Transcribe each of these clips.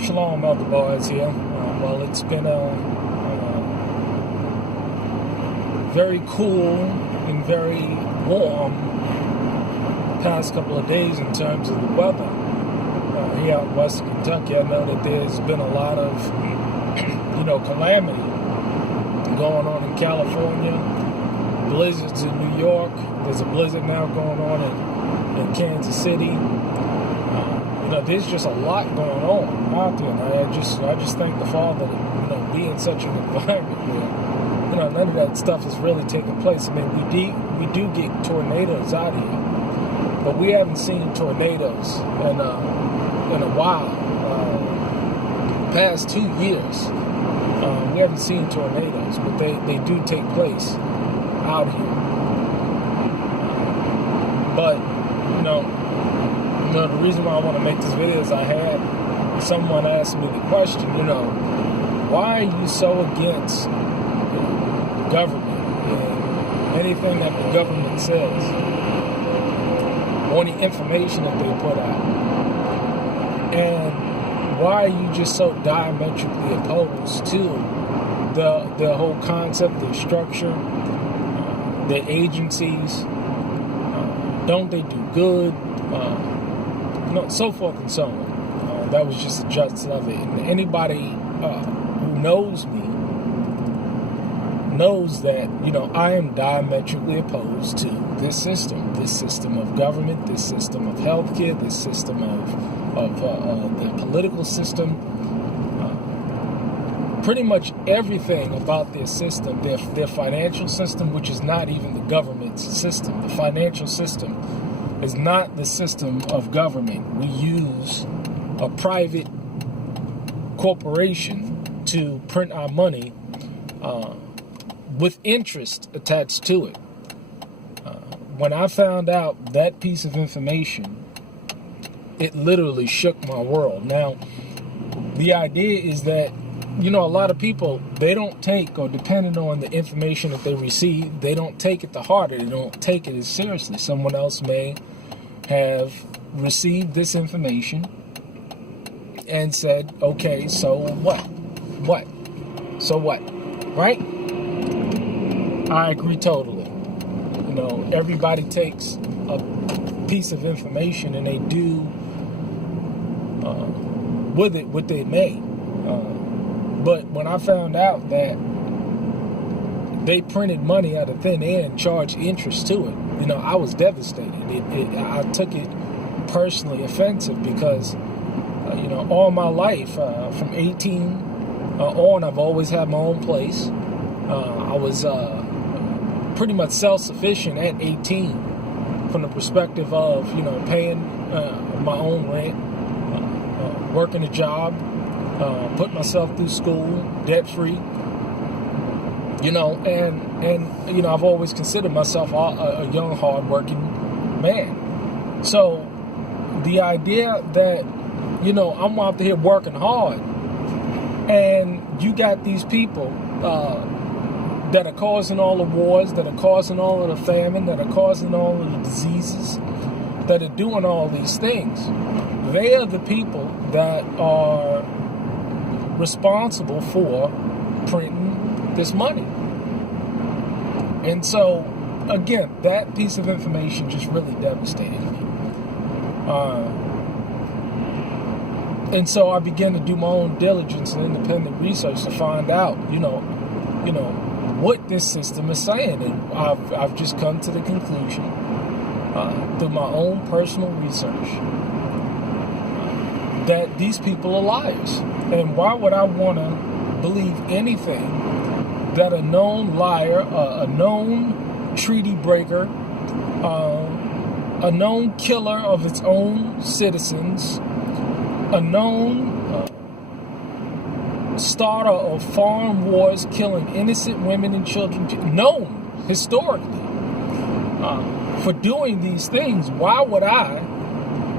Shalom, Elder Boys here. Well, it's been a very cool and very warm past couple of days in terms of the weather. Here out in Western Kentucky, I know that there's been a lot of, calamity going on in California, blizzards in New York. There's a blizzard now going on in Kansas City. There's just a lot going on out there. And I just thank the Father that, be in such an environment where, none of that stuff is really taking place. I mean, we do get tornadoes out here, but we haven't seen tornadoes in a while. Past 2 years, we haven't seen tornadoes, but they do take place out here. But, the reason why I want to make this video is I had someone ask me the question, why are you so against the government and anything that the government says, or the information that they put out? And why are you just so diametrically opposed to the whole concept, the structure, the agencies? Don't they do good? So forth and so on. That was just the gist of it. And anybody who knows me knows that, I am diametrically opposed to this system of government, this system of healthcare, this system of the political system. Pretty much everything about their system, their financial system, which is not even the government's system. The financial system is not the system of government. We use a private corporation to print our money with interest attached to it. When I found out that piece of information, it literally shook my world. Now, the idea is that, a lot of people, they don't take, or depending on the information that they receive, they don't take it to heart, or they don't take it as seriously. Someone else may have received this information and said, okay, so what? So what? Right? I agree totally. Everybody takes a piece of information and they do with it what they may. But when I found out that they printed money out of thin air and charged interest to it, I was devastated. I took it personally offensive because, all my life, from 18 on, I've always had my own place. I was pretty much self-sufficient at 18 from the perspective of, paying my own rent, working a job, putting myself through school, debt-free. And I've always considered myself a young, hard-working man. So the idea that, I'm out here working hard, and you got these people that are causing all the wars, that are causing all of the famine, that are causing all of the diseases, that are doing all these things. They are the people that are responsible for printing this money. And so, again, that piece of information just really devastated me. And so I began to do my own diligence and independent research to find out, what this system is saying. And I've just come to the conclusion, through my own personal research, that these people are liars. And why would I want to believe anything that a known liar, a known treaty breaker, a known killer of its own citizens, a known starter of foreign wars, killing innocent women and children, known historically for doing these things, why would I,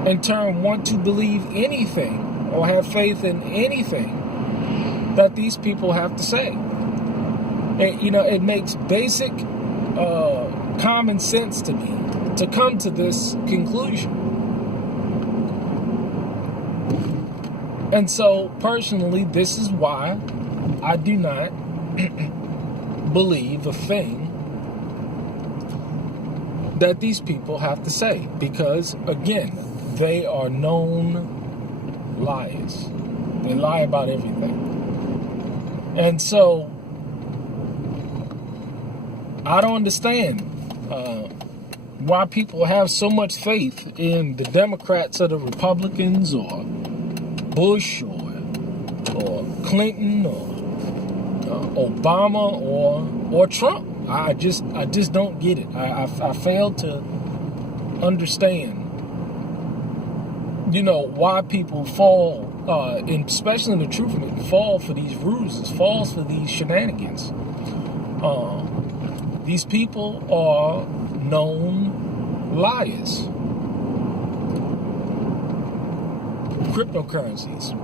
in turn, want to believe anything or have faith in anything that these people have to say? It makes basic common sense to me to come to this conclusion. And so, personally, this is why I do not believe a thing that these people have to say. Because, again, they are known liars. They lie about everything. And so, I don't understand why people have so much faith in the Democrats or the Republicans or Bush or Clinton or Obama or Trump. I just don't get it. I fail to understand, why people fall, especially in the truth movement, fall for these ruses, falls for these shenanigans. These people are known liars. Cryptocurrencies.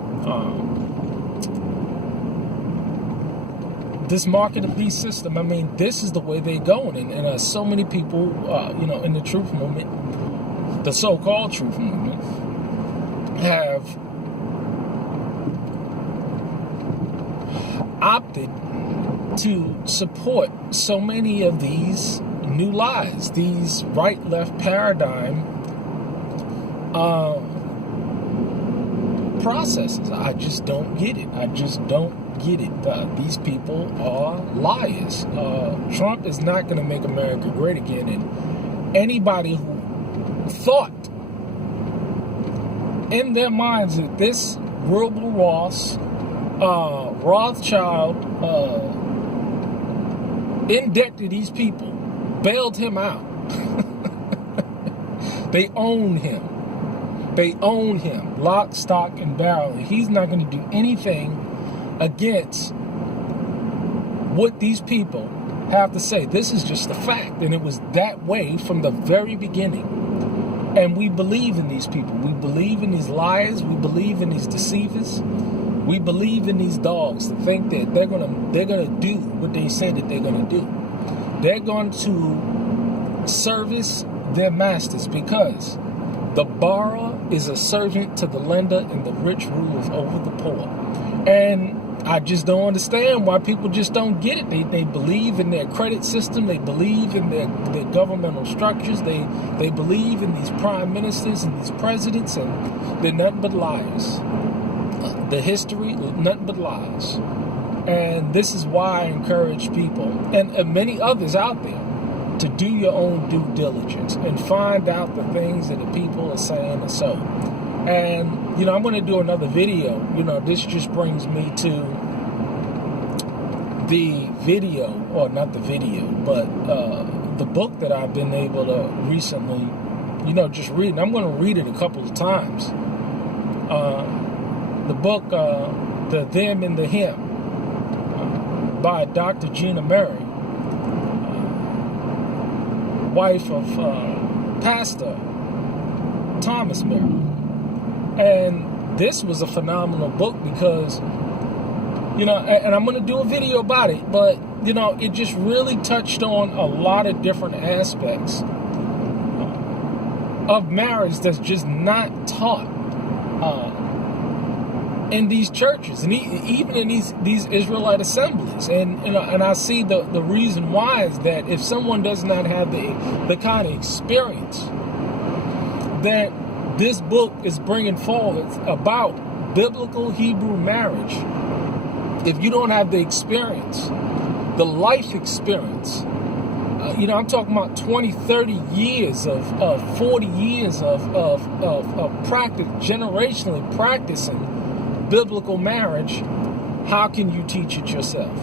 This market of beast system, I mean, this is the way they're going. And so many people, in the truth movement, the so-called truth movement, have opted to support so many of these new lies, these right-left paradigm processes. I just don't get it. These people are liars. Trump is not going to make America great again. And anybody who thought in their minds that this Wilbur Ross, Rothschild, in debt to these people, bailed him out. They own him. Lock, stock, and barrel. And he's not going to do anything against what these people have to say. This is just a fact. And it was that way from the very beginning. And we believe in these people. We believe in these liars. We believe in these deceivers. We believe in these dogs to think that they're gonna do what they say that they're gonna do. They're going to service their masters, because the borrower is a servant to the lender and the rich rules over the poor. And I just don't understand why people just don't get it. They believe in their credit system. They believe in their governmental structures. They believe in these prime ministers and these presidents, and they're nothing but liars. The history, nothing but lies. And this is why I encourage people, and many others out there, to do your own due diligence and find out the things that the people are saying are so. And, I'm going to do another video. This just brings me to the video, or not the video, but the book that I've been able to recently, just read. And I'm going to read it a couple of times. The book, The Them and the Him, by Dr. Gina Murray, wife of Pastor Thomas Murray. And this was a phenomenal book because, and I'm going to do a video about it, but, it just really touched on a lot of different aspects of marriage that's just not taught in these churches, and even in these Israelite assemblies. And I see the reason why is that if someone does not have the kind of experience that this book is bringing forward about biblical Hebrew marriage, if you don't have the experience, the life experience, I'm talking about 20, 30 years of 40 years of practice, generationally practicing biblical marriage, how can you teach it yourself?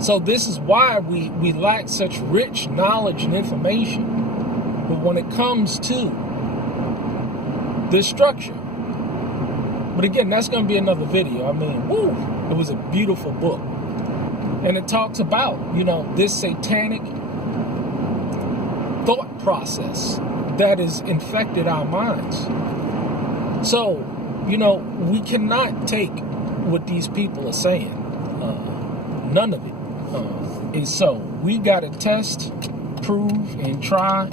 So this is why we lack such rich knowledge and information. But when it comes to the structure, but again, that's going to be another video. I mean, it was a beautiful book. And it talks about, this satanic thought process that has infected our minds. So, we cannot take what these people are saying. None of it is so. We got to test, prove, and try